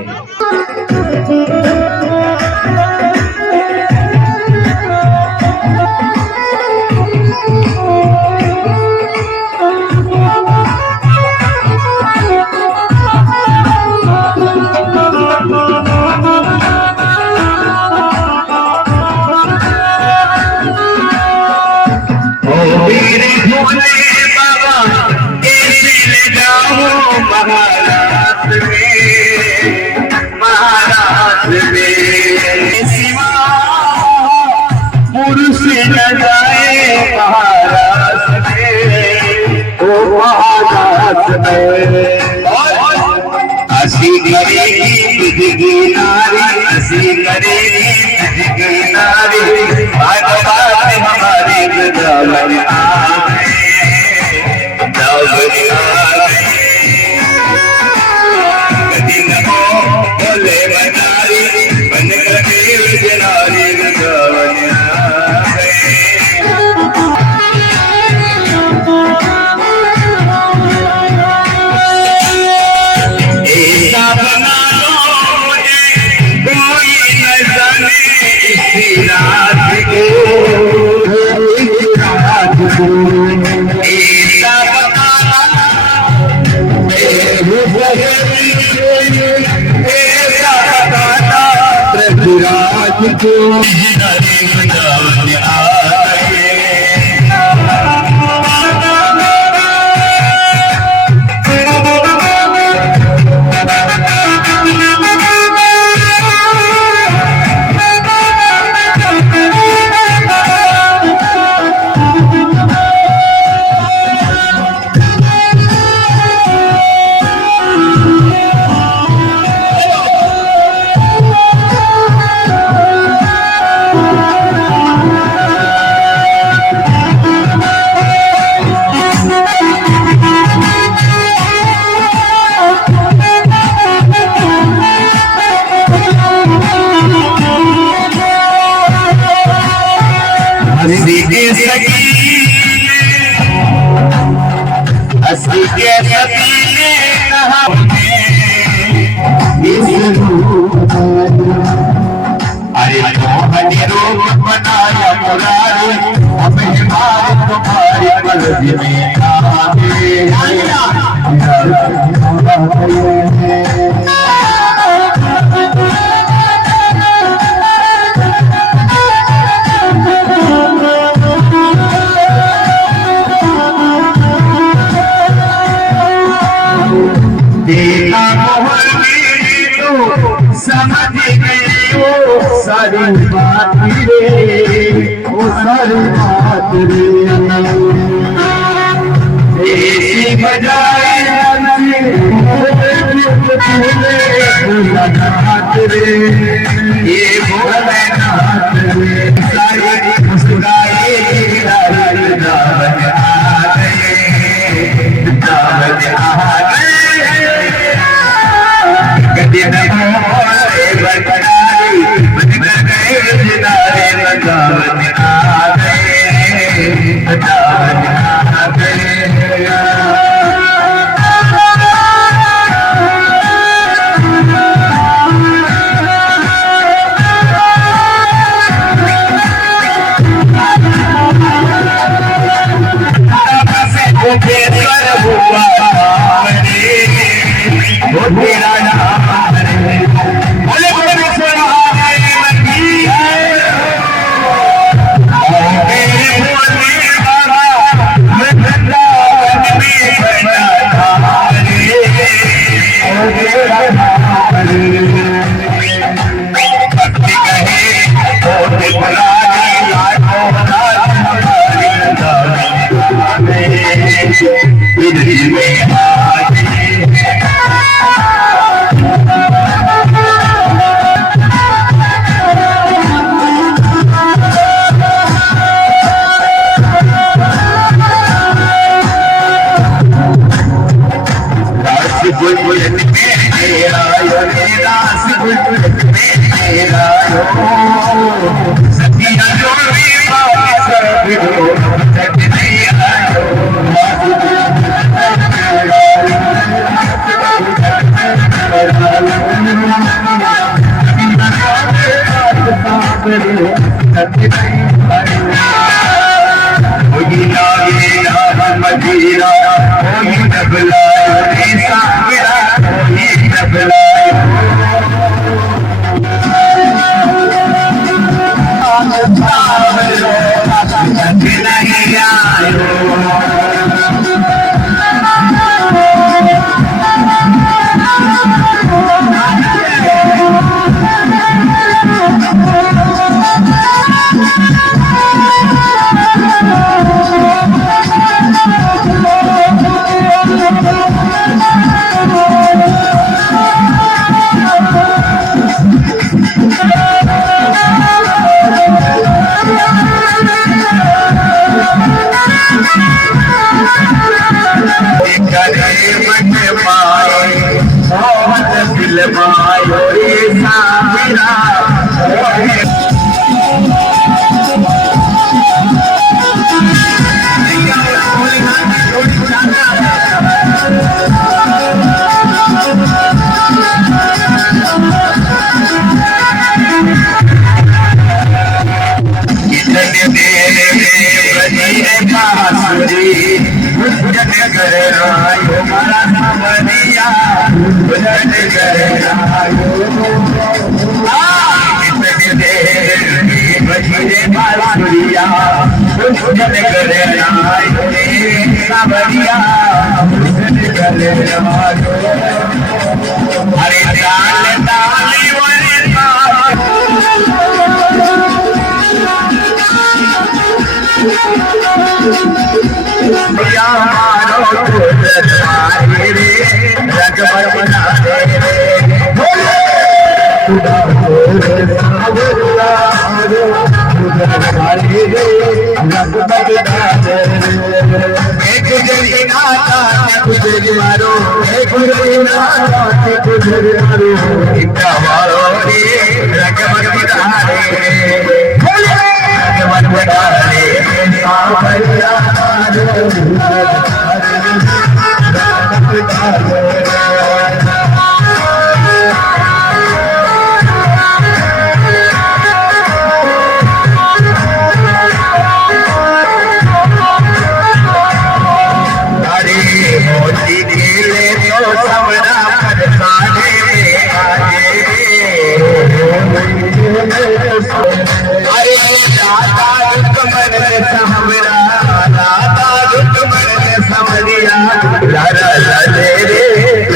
हसी करेगी नारी, हसी करेगी नारी, भगवान हमारी वृंदावन आए, वृंदावन आए। कदी नमो बोले बनारी, बन कभी विजनारी वृंदावन आए। अरे मोहनी रूप बनाया मुरारी, हमें मारे तुम्हारी कलजी में आगे मोहनी तो समझ गई वो सारी बात रे, वो सारी बात रे। ऐसी बजाए लगात रे, ये भोलेनाथ रे, सारी मुस्कुराए दावत आ गए, दावत आ गए। गड्डी में भोले बटनारी बन गए जिनारे, दावत आ गए, दावत आ गए।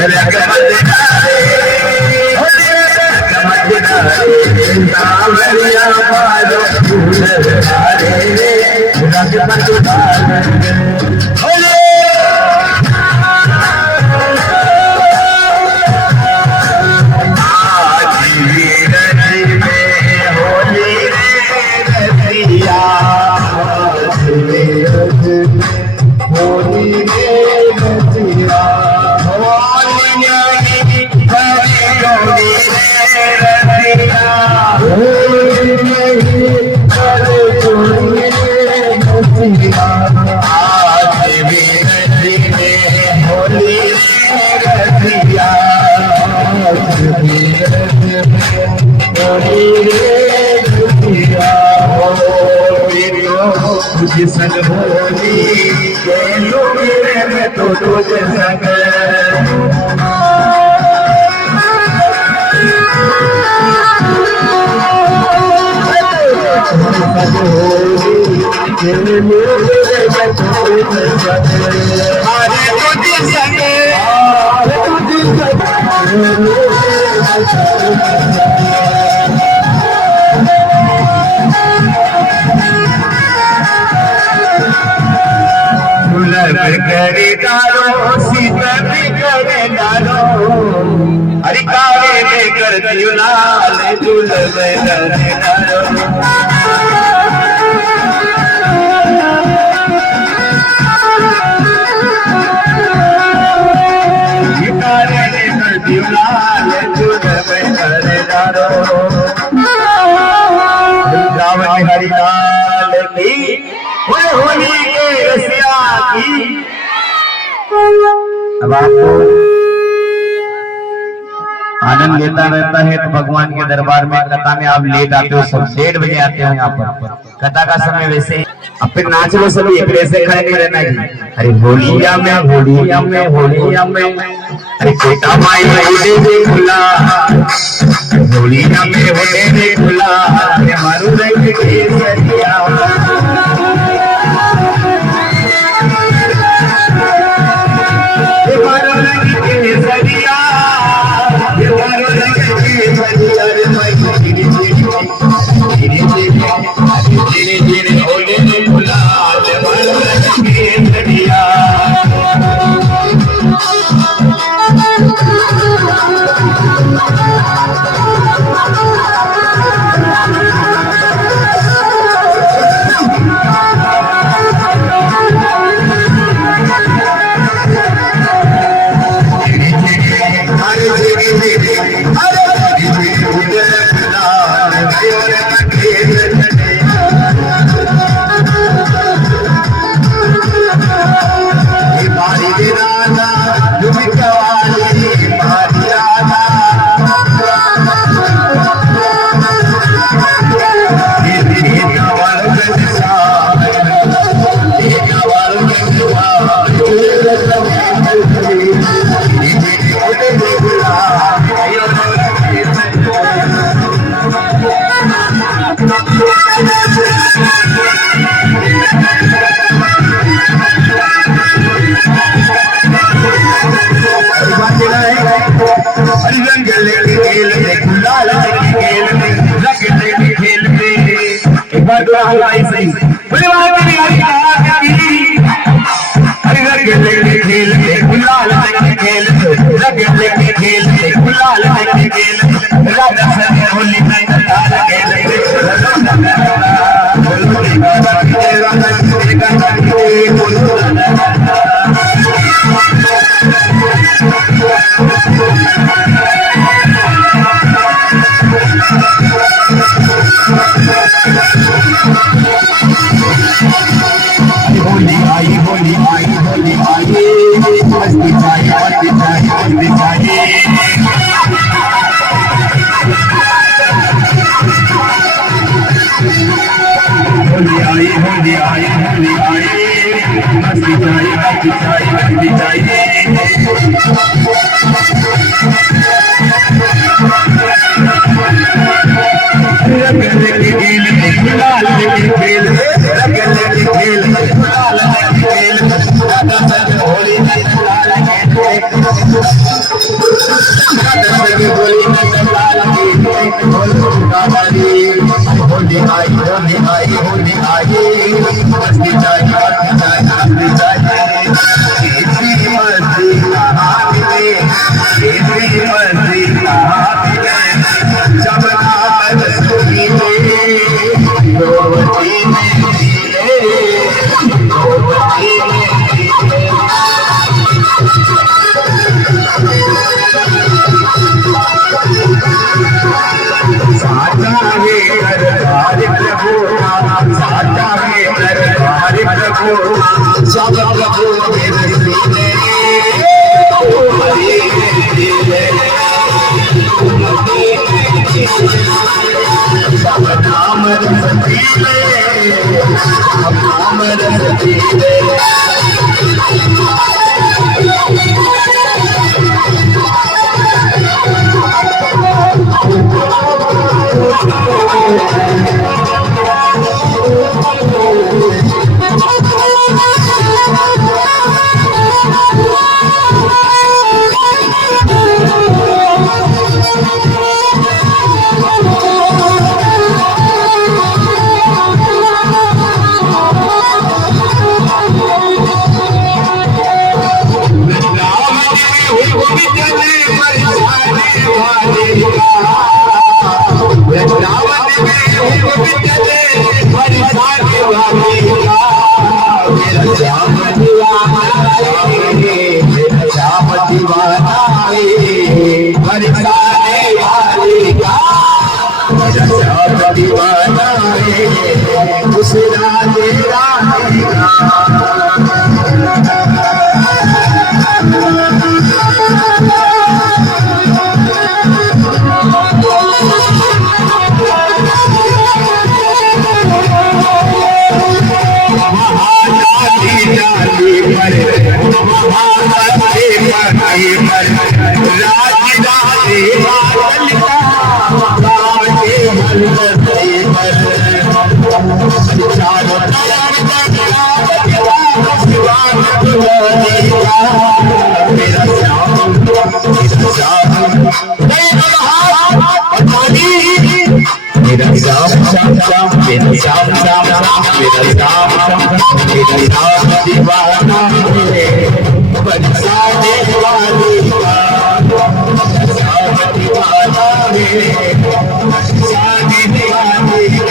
Ragazzi बावरिया मारो फूल हारे रंग बदलाए संग होली में तो तुझे संग करे डालो सीता भी करे डालो हरि कावे में करती लाल झूल में करे डालो कावे में करती लाल झूल में करे डालो रावण हरि लाल की होली के रसिया की। अब आपको आनंद लेता रहता है तो भगवान के दरबार में कथा में आप लेट आते हो, सब 1:30 बजे आते हो यहाँ पर कथा का समय वैसे ही। अब फिर नाच लो सभी, एक से खड़े नहीं रहना जी। अरे होलिया में होलिया में होलिया में अरे बेटा माई होले दे खुला होलिया में होले दे खुला अरे मारू रंग के सरिया होली सब प्रभु मेरे सीने हरि सब नाम रसीले नाम रसीले दीवाना उस राधे राधे मेरा श्याम श्याम श्याम मेरा श्याम श्याम श्याम मेरा श्याम श्याम मेरा श्याम दीवाना बरसाने वाली श्याम दीवाना बरसाने वाली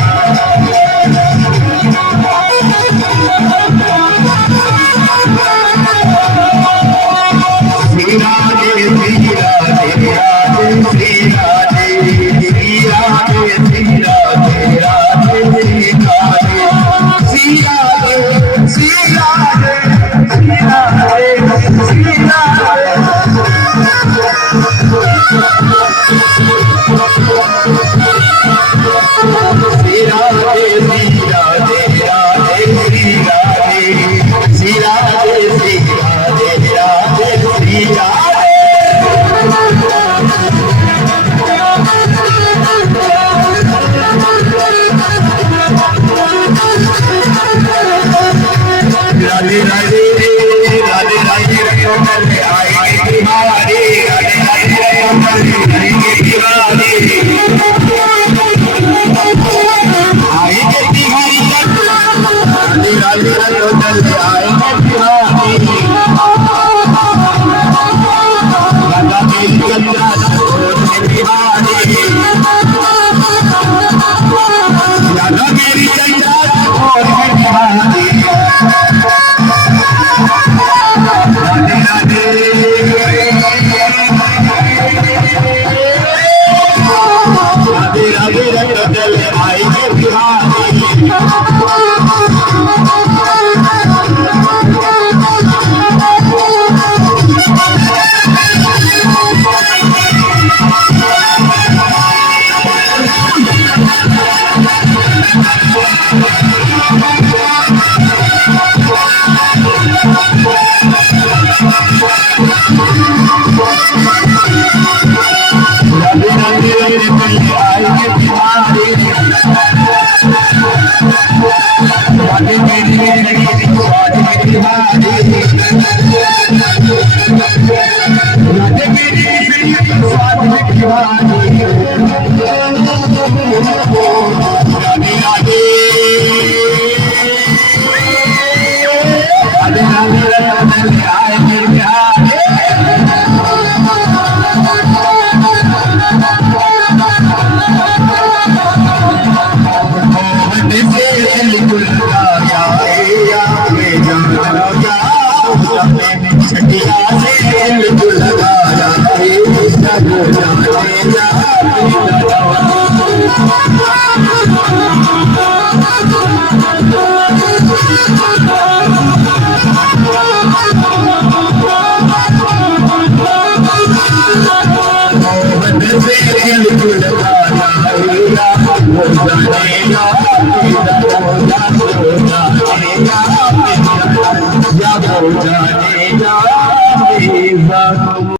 छठिया से दिल लगाया बोझा